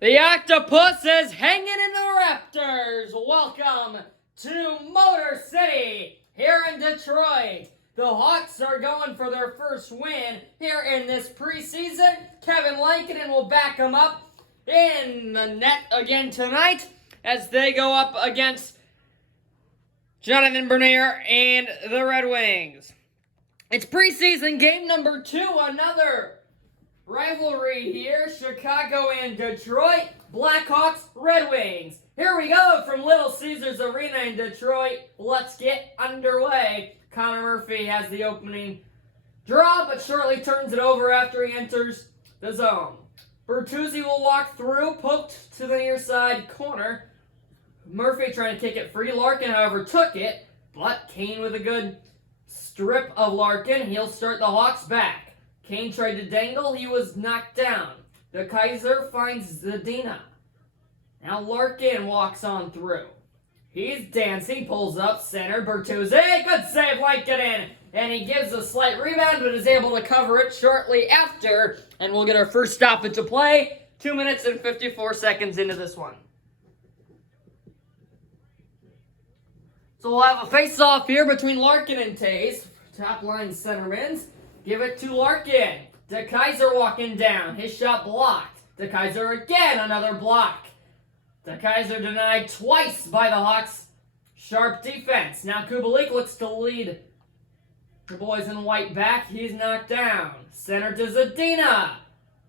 The octopus is hanging in the Raptors. Welcome to Motor City here in Detroit. The Hawks are going for their first win here in this preseason. Kevin Lankinen will back them up in the net again tonight as they go up against Jonathan Bernier and the Red Wings. It's preseason game number 2, another rivalry here, Chicago and Detroit, Blackhawks, Red Wings. Here we go from Little Caesars Arena in Detroit. Let's get underway. Connor Murphy has the opening draw, but shortly turns it over after he enters the zone. Bertuzzi will walk through, poked to the near side corner. Murphy trying to kick it free. Larkin, however, took it, but Kane with a good strip of Larkin. He'll start the Hawks back. Kane tried to dangle. He was knocked down. The Kaiser finds Zadina. Now Larkin walks on through. He's dancing, pulls up, center, Bertuzzi. Good save, Lankinen. And he gives a slight rebound, but is able to cover it shortly after. And we'll get our first stoppage of play. 2 minutes and 54 seconds into this one. So we'll have a face-off here between Larkin and Tays. Top line centermans. Give it to Larkin. De Kaiser walking down. His shot blocked. De Kaiser again, another block. De Kaiser denied twice by the Hawks. Sharp defense. Now Kubalik looks to lead the boys in white back. He's knocked down. Center to Zadina.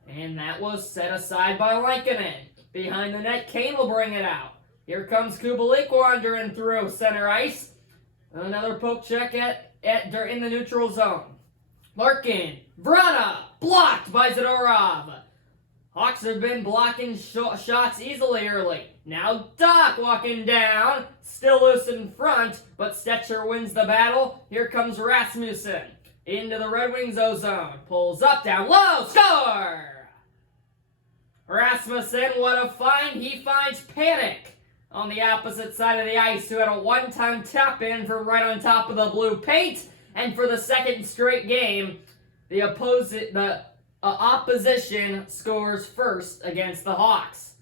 And that was set aside by Lankinen. Behind the net, Kane will bring it out. Here comes Kubalik wandering through center ice. Another poke check in the neutral zone. Larkin, Vrana, blocked by Zadorov. Hawks have been blocking shots easily early. Now Doc walking down, still loose in front, but Stetcher wins the battle. Here comes Rasmussen into the Red Wings zone. Pulls up, down low, score! Rasmussen, what a find. He finds Panic on the opposite side of the ice, who had a one-time tap-in from right on top of the blue paint. And for the second straight game, the opposition scores first against the Hawks.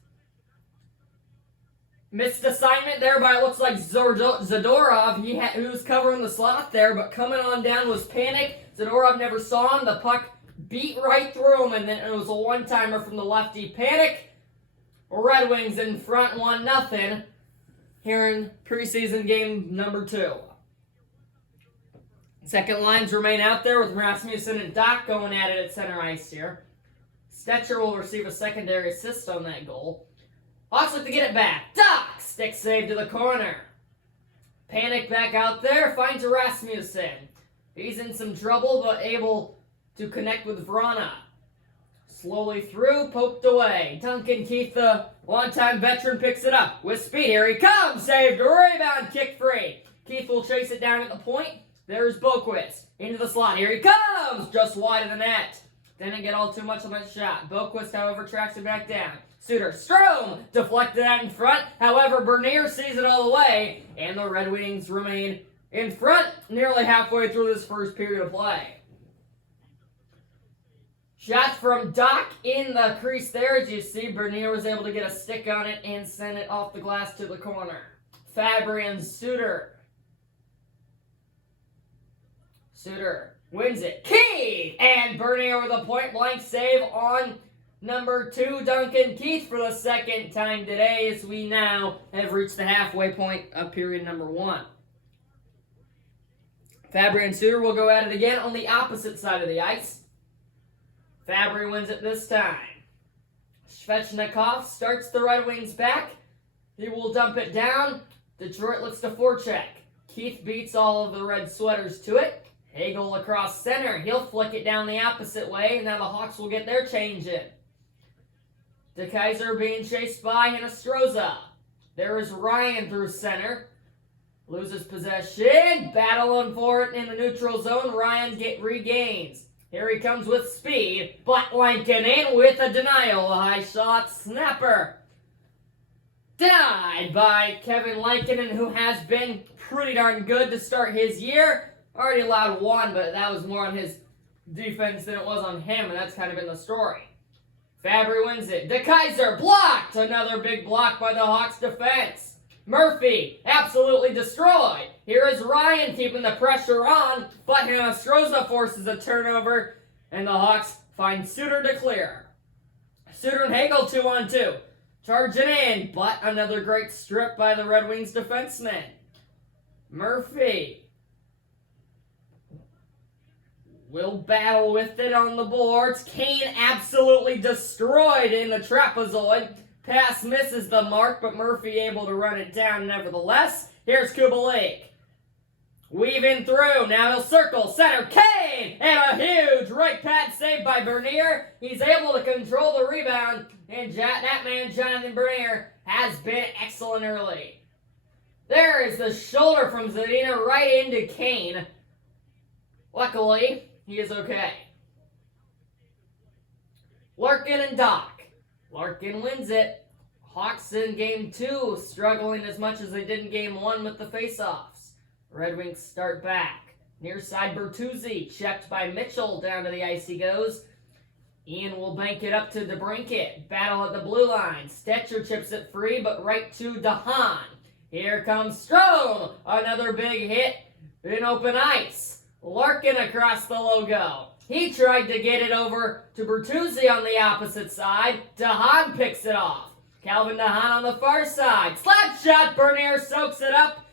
Missed assignment there by, it looks like Zadorov. He was covering the slot there, but coming on down was Panic. Zadorov never saw him. The puck beat right through him, and then it was a one-timer from the lefty Panic. Red Wings in front 1-0 here in preseason game number 2. Second lines remain out there with Rasmussen and Doc going at it at center ice here. Stetcher will receive a secondary assist on that goal. Hawks look to get it back. Doc! Stick save to the corner. Panic back out there, finds Rasmussen. He's in some trouble, but able to connect with Vrana. Slowly through, poked away. Duncan Keith, the longtime veteran, picks it up. With speed, here he comes! Saved, rebound, kick free. Keith will chase it down at the point. There's Boquist. Into the slot. Here he comes! Just wide of the net. Didn't get all too much on that shot. Boquist, however, tracks it back down. Suter. Strome! Deflected out in front. However, Bernier sees it all the way. And the Red Wings remain in front nearly halfway through this first period of play. Shots from Doc in the crease there. As you see, Bernier was able to get a stick on it and send it off the glass to the corner. Fabry and Suter. Suter wins it. Keith! And Bernier with a point-blank save on number 2, Duncan Keith, for the second time today, as we now have reached the halfway point of period number 1. Fabry and Suter will go at it again on the opposite side of the ice. Fabry wins it this time. Svechnikov starts the Red Wings back. He will dump it down. Detroit looks to forecheck. Keith beats all of the red sweaters to it. Hagel across center. He'll flick it down the opposite way, and now the Hawks will get their change in. De Kaiser being chased by Hinostroza. There is Ryan through center. Loses possession. Battling for it in the neutral zone. Ryan regains. Here he comes with speed. But Lankinen with a denial. A high shot. Snapper. Denied by Kevin Lankinen, who has been pretty darn good to start his year. Already allowed one, but that was more on his defense than it was on him, and that's kind of been the story. Fabry wins it. DeKaiser blocked. Another big block by the Hawks defense. Murphy absolutely destroyed. Here is Ryan keeping the pressure on, but Nostroza forces a turnover, and the Hawks find Suter to clear. Suter and Hagel 2-on-2. Charging in, but another great strip by the Red Wings defenseman. Murphy will battle with it on the boards. Kane absolutely destroyed in the trapezoid. Pass misses the mark, but Murphy able to run it down nevertheless. Here's Kubalik. Weaving through. Now he'll circle. Center. Kane! And a huge right pad save by Bernier. He's able to control the rebound. And that man, Jonathan Bernier, has been excellent early. There is the shoulder from Zadina right into Kane. Luckily, he is okay. Larkin and Doc. Larkin wins it. Hawks in Game 2, struggling as much as they did in Game 1 with the faceoffs. Red Wings start back. Near side Bertuzzi, checked by Mitchell. Down to the ice he goes. Ian will bank it up to DeBrincat. Battle at the blue line. Stetcher chips it free, but right to DeHaan. Here comes Strome. Another big hit in open ice. Larkin across the logo. He tried to get it over to Bertuzzi on the opposite side. DeHaan picks it off. Calvin DeHaan on the far side. Slap shot. Bernier soaks it up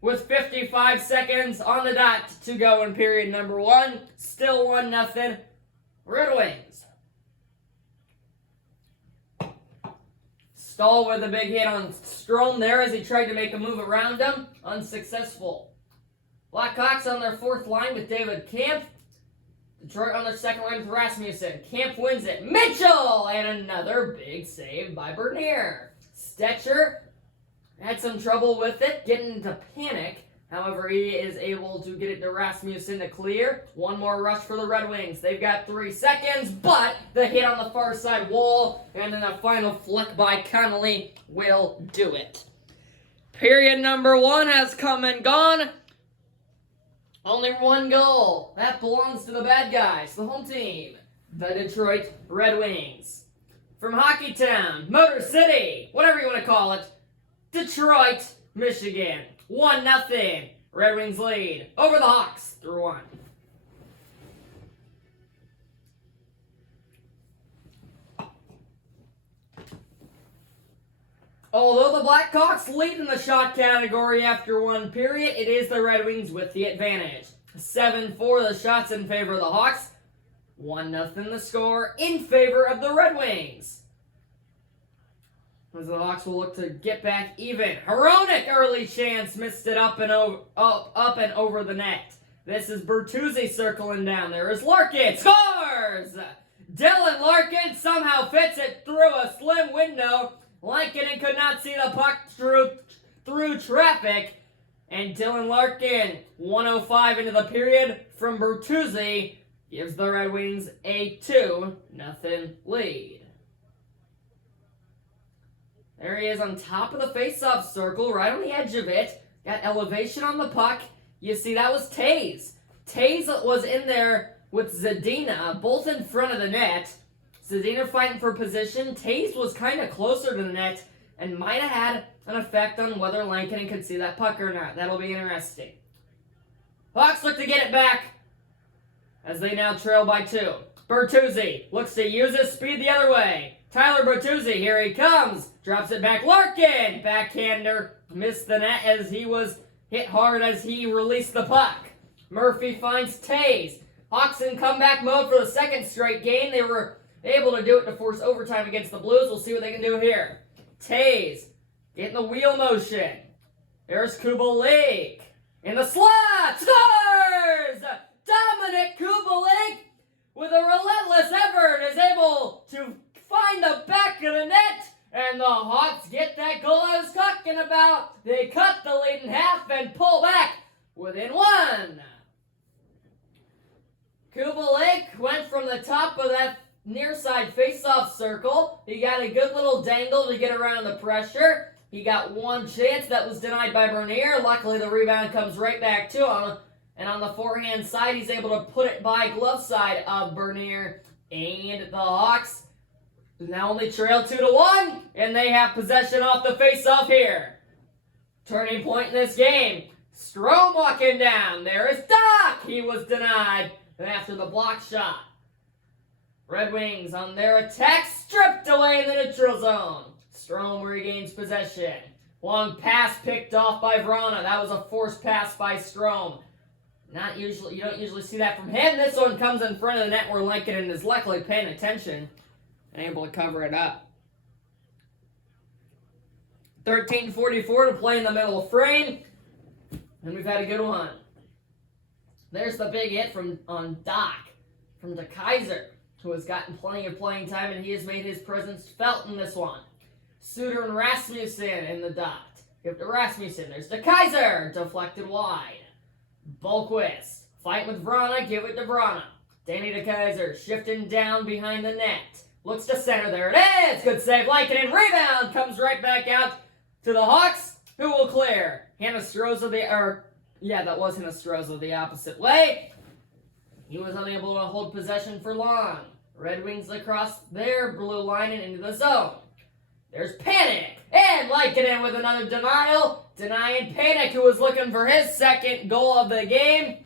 with 55 seconds on the dot to go in period number 1. Still 1-0 Red Wings. Stahl with a big hit on Strome there as he tried to make a move around him. Unsuccessful. Blackhawks on their fourth line with David Kampf. Detroit on their second line with Rasmussen. Kampf wins it. Mitchell! And another big save by Bernier. Stetcher had some trouble with it, getting into panic. However, he is able to get it to Rasmussen to clear. One more rush for the Red Wings. They've got 3 seconds, but the hit on the far side wall and then a final flick by Connolly will do it. Period number 1 has come and gone. Only 1 goal. That belongs to the bad guys, the home team, the Detroit Red Wings. From Hockeytown, Motor City, whatever you want to call it, Detroit, Michigan. 1-0. Red Wings lead over the Hawks through 1. Although the Blackhawks lead in the shot category after 1 period, it is the Red Wings with the advantage. 7-4 the shots in favor of the Hawks. 1-0 the score in favor of the Red Wings. As the Hawks will look to get back even. Hronek early chance, missed it up and over the net. This is Bertuzzi circling down. There is Larkin, scores! Dylan Larkin somehow fits it through a slim window. Lankinen could not see the puck through traffic. And Dylan Larkin, 1:05 into the period from Bertuzzi, gives the Red Wings a 2-0 lead. There he is on top of the face-off circle, right on the edge of it. Got elevation on the puck. You see, that was Taze. Taze was in there with Zadina, both in front of the net. Zadina fighting for position. Taze was kind of closer to the net and might have had an effect on whether Lankinen could see that puck or not. That'll be interesting. Hawks look to get it back as they now trail by 2. Bertuzzi looks to use his speed the other way. Tyler Bertuzzi, here he comes. Drops it back. Larkin! Backhander missed the net as he was hit hard as he released the puck. Murphy finds Taze. Hawks in comeback mode for the second straight game. They were able to do it to force overtime against the Blues. We'll see what they can do here. Taze getting the wheel motion. There's Kubalik. In the slot! Scores! Dominic Kubalik, with a relentless effort, is able to find the back of the net. And the Hawks get that goal I was talking about. They cut the lead in half and pull back within 1. Kubalik went from the top of that near side face-off circle. He got a good little dangle to get around the pressure. He got 1 chance that was denied by Bernier. Luckily, the rebound comes right back to him. And on the forehand side, he's able to put it by glove side of Bernier. And the Hawks now only trail 2-1, and they have possession off the face-off here. Turning point in this game. Strome walking down. There is Doc. He was denied after the block shot. Red Wings on their attack, stripped away in the neutral zone. Strome regains possession. Long pass picked off by Vrana. That was a forced pass by Strome. You don't usually see that from him. This one comes in front of the net where Lankinen is luckily paying attention and able to cover it up. 13:44 to play in the middle of frame. And we've had a good one. There's the big hit on Doc from DeKaiser, who has gotten plenty of playing time, and he has made his presence felt in this one. Suter and Rasmussen in the dot. Give to Rasmussen. There's DeKaiser. Deflected wide. Bolquist. Fight with Vrana. Give it to Vrana. Danny DeKaiser shifting down behind the net. Looks to center. There it is. Good save. Lankinen. Rebound. Comes right back out to the Hawks, who will clear. Hinostroza that was Hinostroza the opposite way. He was unable to hold possession for long. Red Wings across their blue line and into the zone. There's Panic, and Lankinen with another denial, denying Panic, who was looking for his second goal of the game.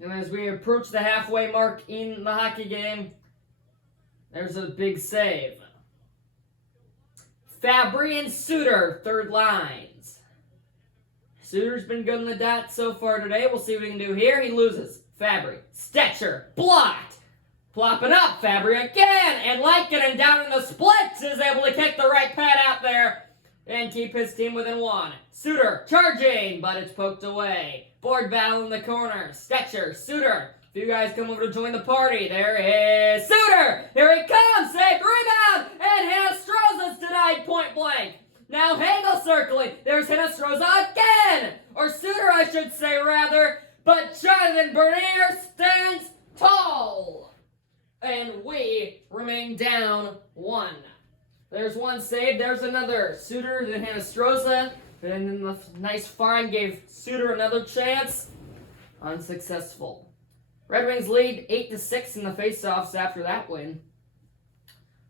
And as we approach the halfway mark in the hockey game, there's a big save. Fabry and Suter, third lines. Suter's been good in the dot so far today. We'll see what we can do here. He loses. Fabry, Stetcher, blocked. Plopping up, Fabry again, and Lankinen down in the splits is able to kick the right pad out there and keep his team within one. Suter charging, but it's poked away. Board battle in the corner. Stetcher, Suter. If you guys come over to join the party, there is Suter. Here he comes, saved rebound, and Hinostroza's denied point blank. Now Hagel circling. There's Hinostroza again, or Suter, I should say rather. But Jonathan Bernier stands tall. And we remain down 1. There's one save. There's another. Suter to Hinostroza. And then the nice find gave Suter another chance. Unsuccessful. Red Wings lead 8-6 in the faceoffs after that win.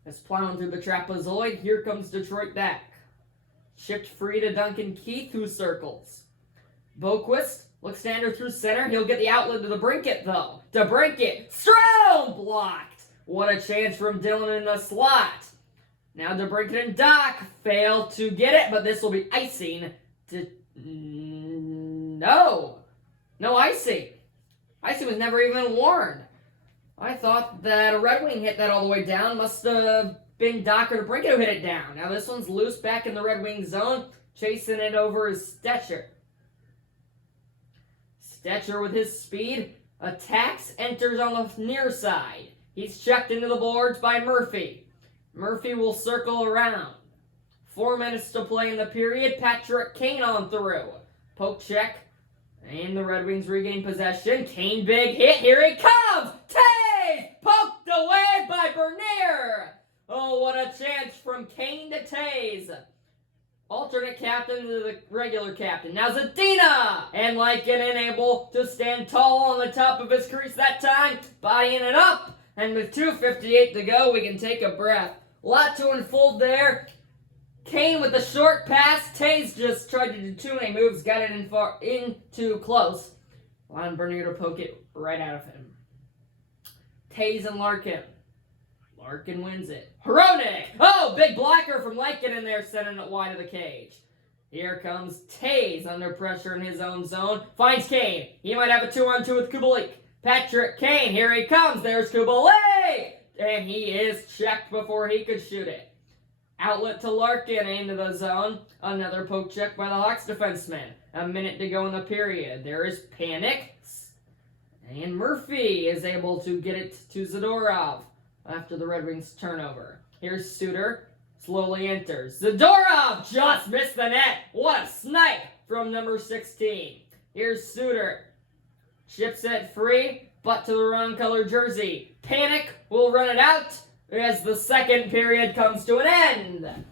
As plowing through the trapezoid, here comes Detroit back. Shipped free to Duncan Keith, who circles. Boquist looks to enter through center. He'll get the outlet to the Brinket, though. To Brinket. Strome blocked. What a chance from Dylan in the slot. Now DeBrinket and Doc fail to get it, but this will be icing. No icing. Icing was never even warned. I thought that a Red Wing hit that all the way down. Must have been Doc or DeBrinket who hit it down. Now this one's loose back in the Red Wing zone. Chasing it over is Stetcher. Stetcher with his speed attacks, enters on the near side. He's checked into the boards by Murphy. Murphy will circle around. 4 minutes to play in the period. Patrick Kane on through. Poke check. And the Red Wings regain possession. Kane big hit. Here he comes. Taves! Poked away by Bernier. Oh, what a chance from Kane to Taves. Alternate captain to the regular captain. Now Zadina! And Lankinen able to stand tall on the top of his crease that time. Bodying it up. And with 2:58 to go, we can take a breath. A lot to unfold there. Kane with the short pass. Taves just tried to do too many moves. Got it in too close. Allowing Bernier to poke it right out of him. Taves and Larkin. Larkin wins it. Hronik! Oh, big blocker from Lankinen there, sending it wide of the cage. Here comes Taves under pressure in his own zone. Finds Kane. He might have a 2-on-2 with Kubalik. Patrick Kane, here he comes. There's Kubalik! And he is checked before he could shoot it. Outlet to Larkin into the zone. Another poke check by the Hawks defenseman. A minute to go in the period. There is Panic. And Murphy is able to get it to Zadorov after the Red Wings turnover. Here's Suter. Slowly enters. Zadorov just missed the net. What a snipe from number 16. Here's Suter. Chips it free, but to the wrong color jersey. Panic will run it out as the second period comes to an end.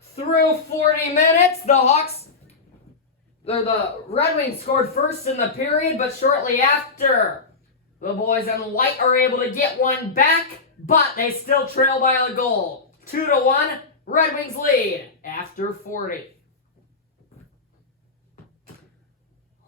Through 40 minutes, the Red Wings scored first in the period, but shortly after, the boys in white are able to get one back but they still trail by a goal. 2-1, Red Wings lead after 40.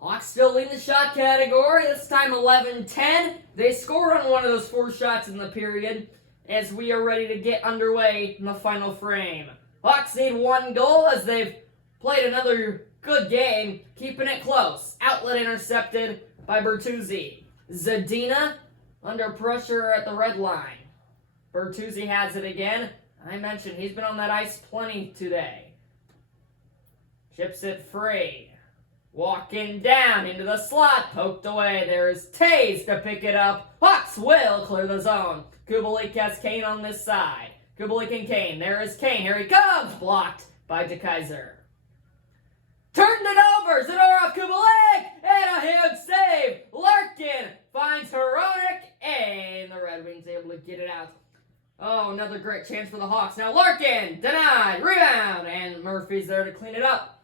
Hawks still lead the shot category, this time 11-10. They scored on one of those 4 shots in the period as we are ready to get underway in the final frame. Hawks need 1 goal as they've played another good game, keeping it close. Outlet intercepted by Bertuzzi. Zadina under pressure at the red line. Bertuzzi has it again. I mentioned he's been on that ice plenty today. Chips it free. Walking down into the slot, poked away. There is Taves to pick it up. Hawks will clear the zone. Kubalik has Kane on this side. Kubalik and Kane. There is Kane. Here he comes. Blocked by DeKaiser. Turned it over. Zadorov, Kubalik, and a huge save. Larkin finds Hronek, and the Red Wings able to get it out. Oh, another great chance for the Hawks. Now Larkin, denied, rebound, and Murphy's there to clean it up.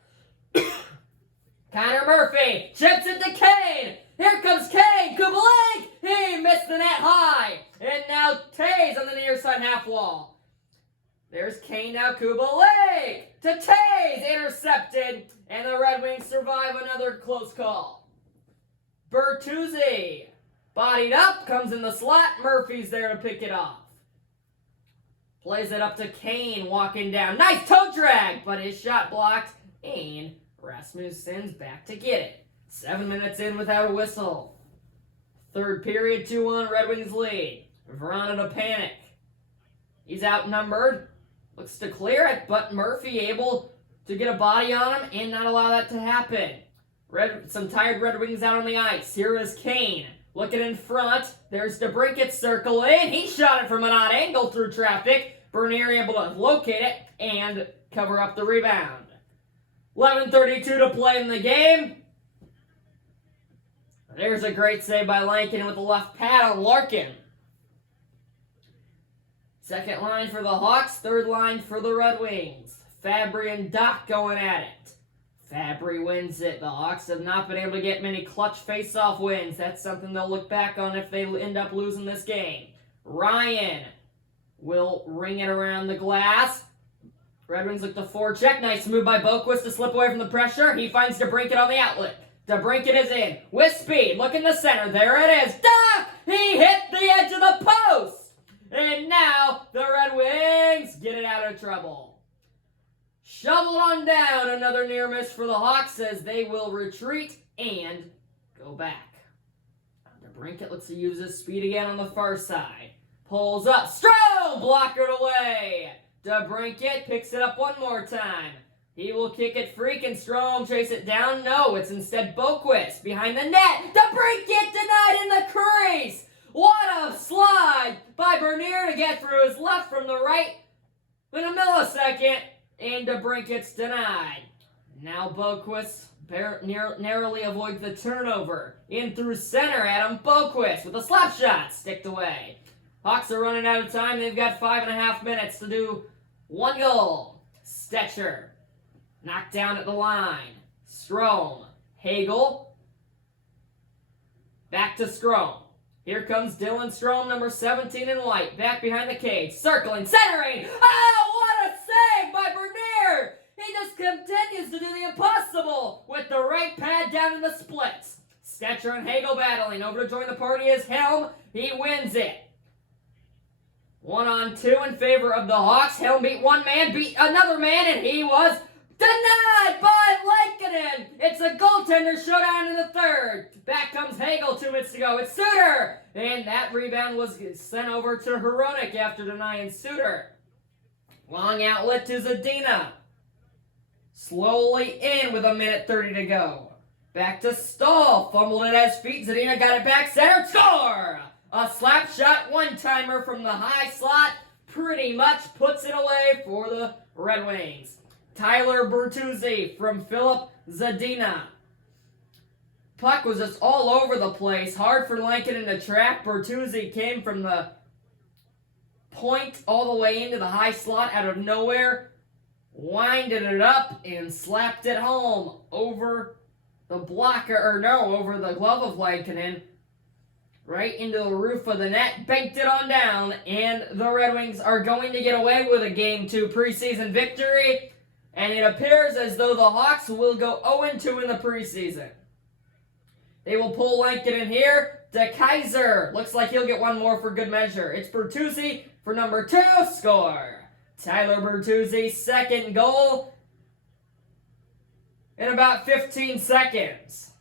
Connor Murphy chips it to Kane. Here comes Kane. Kubalik. He missed the net high. And now Taves on the near side half wall. There's Kane now. Kubalik to Taves. Intercepted. And the Red Wings survive another close call. Bertuzzi bodied up. Comes in the slot. Murphy's there to pick it off. Plays it up to Kane walking down. Nice toe drag. But his shot blocked. And Rasmussen's back to get it. 7 minutes in without a whistle. Third period, 2-1, Red Wings lead. Verona to panic. He's outnumbered. Looks to clear it, but Murphy able to get a body on him and not allow that to happen. Some tired Red Wings out on the ice. Here is Kane. Looking in front. There's DeBrincat circling. He shot it from an odd angle through traffic. Bernier able to locate it and cover up the rebound. 11:32 to play in the game. There's a great save by Lankin with the left pad on Larkin. Second line for the Hawks, third line for the Red Wings. Fabry and Doc going at it. Fabry wins it. The Hawks have not been able to get many clutch face-off wins. That's something they'll look back on if they end up losing this game. Ryan will ring it around the glass. Red Wings look to forecheck. Nice move by Boquist to slip away from the pressure. He finds DeBrincat on the outlet. DeBrincat is in with speed. Look in the center. There it is. Doc! He hit the edge of the post. And now the Red Wings get it out of trouble. Shoveled on down. Another near miss for the Hawks as they will retreat and go back. DeBrincat looks to use his speed again on the far side. Pulls up. Strome! Blockered away. DeBrincat picks it up one more time. He will kick it free. Can Strome chase it down? No, it's instead Boquist behind the net. DeBrincat denied in the crease. What a slide by Bernier to get through his left from the right in a millisecond. And DeBrincat's denied. Now Boquist narrowly avoids the turnover. In through center, Adam Boquist with a slap shot sticked away. Hawks are running out of time. They've got 5.5 minutes to do 1 goal. Stetcher knocked down at the line. Strome. Hagel. Back to Strome. Here comes Dylan Strome, number 17 in white. Back behind the cage. Circling. Centering. Oh, what a save by Bernier. He just continues to do the impossible with the right pad down in the splits. Stetcher and Hagel battling. Over to join the party is Helm. He wins it. 1-on-2 in favor of the Hawks. Helm beat one man, beat another man, and he was denied by Lankinen. It's a goaltender showdown in the third. Back comes Hagel 2 minutes to go. It's Suter. And that rebound was sent over to Hronek after denying Suter. Long outlet to Zadina. Slowly in with 1:30 to go. Back to Stahl. Fumbled it at his feet. Zadina got it back center. Score! A slap shot one-timer from the high slot pretty much puts it away for the Red Wings. Tyler Bertuzzi from Philip Zadina. Puck was just all over the place. Hard for Lankinen to track. Bertuzzi came from the point all the way into the high slot out of nowhere. Winded it up and slapped it home over the blocker, over the glove of Lankinen. right into the roof of the net, banked it on down, and the Red Wings are going to get away with a Game 2 preseason victory, and it appears as though the Hawks will go 0-2 in the preseason. They will pull Lankinen here. De Kaiser looks like he'll get one more for good measure. It's Bertuzzi for number 2, score. Tyler Bertuzzi's second goal in about 15 seconds.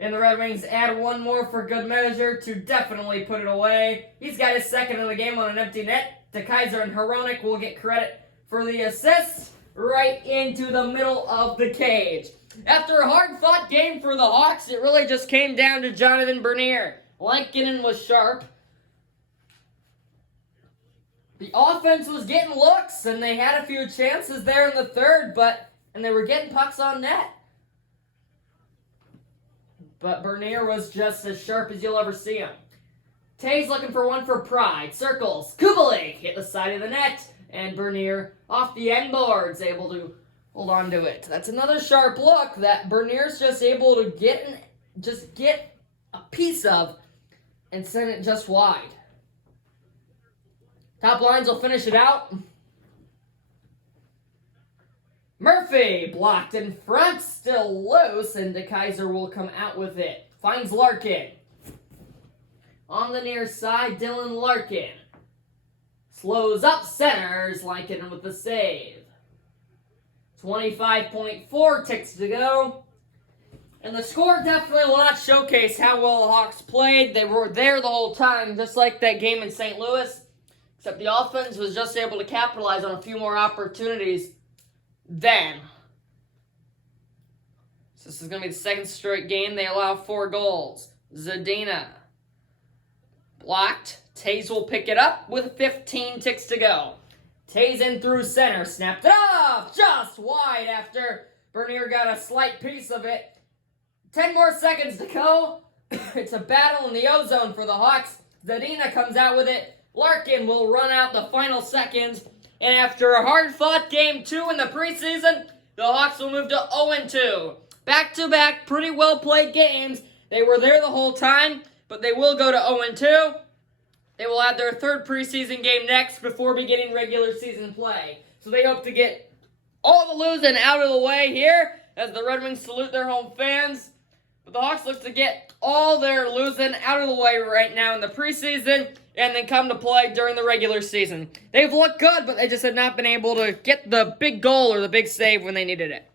And the Red Wings add one more for good measure to definitely put it away. He's got his second of the game on an empty net. De Kaiser and Hronek will get credit for the assist right into the middle of the cage. After a hard-fought game for the Hawks, it really just came down to Jonathan Bernier. Lankinen was sharp. The offense was getting looks, and they had a few chances there in the third, and they were getting pucks on net. But Bernier was just as sharp as you'll ever see him. Taves looking for one for Pride. Circles. Kubalik hit the side of the net, and Bernier off the end boards, able to hold on to it. That's another sharp look that Bernier's just able to get a piece of and send it just wide. Top lines will finish it out. Murphy blocked in front, still loose, and De Kaiser will come out with it. Finds Larkin. On the near side, Dylan Larkin. Slows up, centers, Lankinen with the save. 25.4 ticks to go. And the score definitely will not showcase how well the Hawks played. They were there the whole time, just like that game in St. Louis. Except the offense was just able to capitalize on a few more opportunities then. So this is going to be the second straight game. They allow 4 goals. Zadina blocked. Taves will pick it up with 15 ticks to go. Taves in through center. Snapped it off just wide after Bernier got a slight piece of it. 10 more seconds to go. It's a battle in the ozone for the Hawks. Zadina comes out with it. Larkin will run out the final seconds. And after a hard-fought Game 2 in the preseason, the Hawks will move to 0-2. Back-to-back, pretty well-played games. They were there the whole time, but they will go to 0-2. They will have their third preseason game next before beginning regular season play. So they hope to get all the losing out of the way here as the Red Wings salute their home fans. But the Hawks look to get all their losing out of the way right now in the preseason and then come to play during the regular season. They've looked good, but they just have not been able to get the big goal or the big save when they needed it.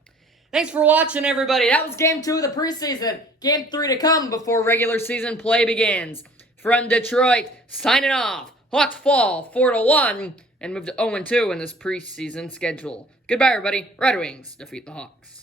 Thanks for watching, everybody. That was Game 2 of the preseason. Game 3 to come before regular season play begins. From Detroit, signing off. Hawks fall 4-1 and move to 0-2 in this preseason schedule. Goodbye, everybody. Red Wings defeat the Hawks.